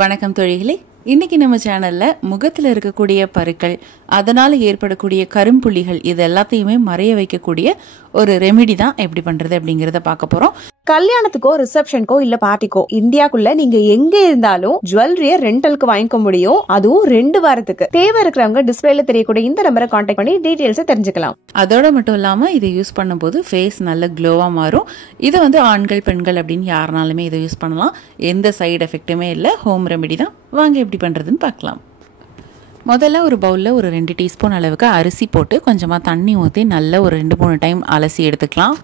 வணக்கம் தோழிகளே. இன்னைக்கு நம்ம சேனல்ல முகத்தில் இருக்கக்கூடிய பருக்கள், அதனால ஏற்படக்கூடிய கரும்புள்ளிகள் இது எல்லாத்தையுமே மறைய வைக்கக்கூடிய ஒரு ரெமெடி தான் எப்படி பண்றது அப்படிங்கறத பார்க்க போறோம். கல்யாணத்துக்கோ ரிசப்ஷனுக்கோ இல்ல பார்ட்டிக்கோ இந்தியாக்குள்ள நீங்க எங்க இருந்தாலும் ஜுவல்லரிய ரெண்டலுக்கு வாங்கிக்க முடியும். அதுவும் 2 வாரத்துக்கு. தேவை இருக்கிறவங்க டிஸ்பிளேல தெரியக்கூடிய இந்த நம்பரை கான்டாக்ட் பண்ணி டீடைல்ஸ் தெரிஞ்சுக்கலாம். அதோட மட்டும் இல்லாம இதை யூஸ் பண்ணும்போது ஃபேஸ் நல்ல க்ளோவா மாறும். இதை ஆண்கள் பெண்கள் அப்படின்னு யாருனாலுமே இதை யூஸ் பண்ணலாம். எந்த சைடு எஃபெக்ட்டுமே இல்லை. ஹோம் ரெமெடி தான். வாங்க எப்படி பண்றதுன்னு பார்க்கலாம். முதல்ல ஒரு பவுலில் ஒரு 2 டீஸ்பூன் அளவுக்கு அரிசி போட்டு கொஞ்சமாக தண்ணி ஊற்றி நல்லா ஒரு 2-3 டைம் அலசி எடுத்துக்கலாம்.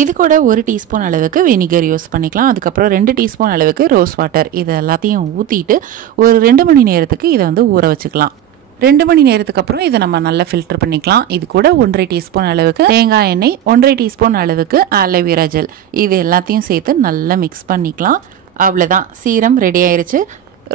இது கூட 1 டீஸ்பூன் அளவுக்கு வினிகர் யூஸ் பண்ணிக்கலாம். அதுக்கப்புறம் 2 டீஸ்பூன் அளவுக்கு ரோஸ் வாட்டர் இது எல்லாத்தையும் ஊற்றிட்டு ஒரு 2 மணி நேரத்துக்கு இதை ஊற வச்சுக்கலாம். 2 மணி நேரத்துக்கு அப்புறம் இதை நம்ம நல்லா ஃபில்டர் பண்ணிக்கலாம். இது கூட 1.5 டீஸ்பூன் அளவுக்கு தேங்காய் எண்ணெய், 1.5 டீஸ்பூன் அளவுக்கு ஆலோவேரா ஜெல் இது எல்லாத்தையும் சேர்த்து நல்லா மிக்ஸ் பண்ணிக்கலாம். அவ்வளோதான், சீரம் ரெடி ஆயிடுச்சு.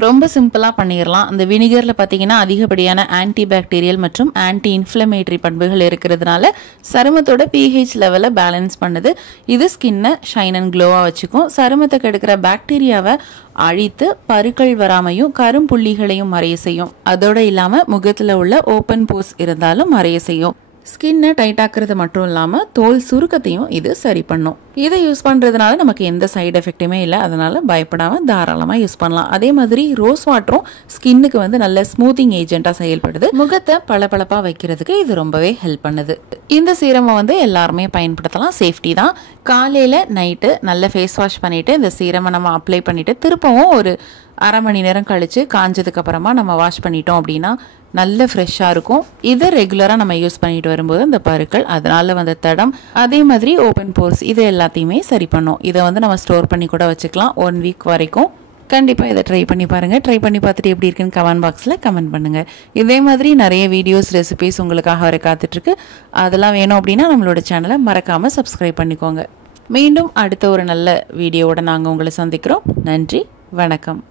ரொம்ப சிம்பிளாக பண்ணிடலாம். அந்த வினிகரில் பார்த்தீங்கன்னா அதிகப்படியான ஆன்டி பாக்டீரியல் மற்றும் ஆன்டி இன்ஃப்ளமேட்டரி பண்புகள் இருக்கிறதுனால சருமத்தோட பிஹெச் லெவலை பேலன்ஸ் பண்ணுது. இது ஸ்கின்னை ஷைன் அண்ட் க்ளோவாக வச்சுக்கும். சருமத்தை கெடுக்கிற பாக்டீரியாவை அழித்து பருக்கள் வராமையும் கரும்புள்ளிகளையும் மறைய செய்யும். அதோடு இல்லாமல் முகத்தில் உள்ள ஓப்பன் போர்ஸ் இருந்தாலும் மறைய செய்யும். ஸ்கின்னை டைட் ஆக்குறது மட்டும் இல்லாமல் தோல் சுருக்கத்தையும் இது சரி பண்ணும். இதை யூஸ் பண்ணுறதுனால நமக்கு எந்த சைடு எஃபெக்ட்டுமே இல்லை. அதனால பயப்படாமல் தாராளமாக யூஸ் பண்ணலாம். அதே மாதிரி ரோஸ் வாட்டரும் ஸ்கின்னுக்கு நல்ல ஸ்மூத்திங் ஏஜென்ட்டாக செயல்படுது. முகத்தை பளபளப்பாக வைக்கிறதுக்கு இது ரொம்பவே ஹெல்ப் பண்ணுது. இந்த சீரமை எல்லாருமே பயன்படுத்தலாம். சேஃப்டி தான். காலையில் நைட்டு நல்ல ஃபேஸ் வாஷ் பண்ணிவிட்டு இந்த சீரமை நம்ம அப்ளை பண்ணிவிட்டு திருப்பவும் ஒரு அரை மணி நேரம் கழித்து காஞ்சதுக்கு அப்புறமா நம்ம வாஷ் பண்ணிட்டோம் அப்படின்னா நல்ல ஃப்ரெஷ்ஷாக இருக்கும். இதை ரெகுலராக நம்ம யூஸ் பண்ணிட்டு வரும்போது இந்த பருக்கள், அதனால வந்த தடம், அதே மாதிரி ஓப்பன் போர்ஸ் இது எல்லாத்தையுமே சரி பண்ணும். இதை நம்ம ஸ்டோர் பண்ணி கூட வச்சுக்கலாம் 1 வீக் வரைக்கும். கண்டிப்பாக இதை ட்ரை பண்ணி பாருங்கள். ட்ரை பண்ணி பார்த்துட்டு எப்படி இருக்குன்னு கமெண்ட் பாக்ஸில் கமெண்ட் பண்ணுங்கள். இதே மாதிரி நிறைய வீடியோஸ், ரெசிபிஸ் உங்களுக்காக வர காத்துட்ருக்கு. அதெல்லாம் வேணும் அப்படின்னா நம்மளோட சேனலை மறக்காமல் சப்ஸ்கிரைப் பண்ணிக்கோங்க. மீண்டும் அடுத்த ஒரு நல்ல வீடியோவோட நாங்கள் உங்களை சந்திக்கிறோம். நன்றி, வணக்கம்.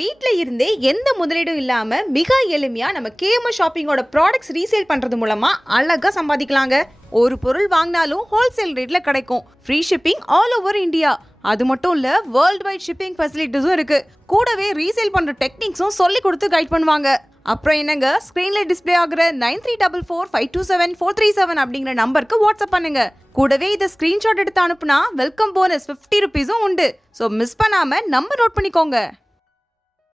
வீட்டில் இருந்தே எந்த முதலீடும் இல்லாமல் மிக எளிமையாக நம்ம கேஎம்எஸ் ஷாப்பிங்கோட ப்ராடக்ட்ஸ் ரீசேல் பண்ணுறது மூலமாக அழகாக சம்பாதிக்கலாங்க. ஒரு பொருள் வாங்கினாலும் ஹோல்சேல் ரேட்டில் கிடைக்கும். Free shipping all over India. அது மட்டும் இல்லை, வேர்ல்டு வைட் ஷிப்பிங் ஃபெசிலிட்டிஸும் இருக்குது. கூடவே ரீசேல் பண்ணுற டெக்னிக்ஸும் சொல்லி கொடுத்து கைட் பண்ணுவாங்க. அப்புறம் என்னங்க, ஸ்க்ரீனில் டிஸ்பிளே ஆகிற 9344527437 அப்படிங்கிற நம்பருக்கு வாட்ஸ்அப் பண்ணுங்க. கூடவே இதை ஸ்க்ரீன்ஷாட் எடுத்து அனுப்புனா வெல்கம் போனஸ் 50 ரூபீஸும் உண்டு. ஸோ மிஸ் பண்ணாமல் நம்பர் நோட் பண்ணிக்கோங்க.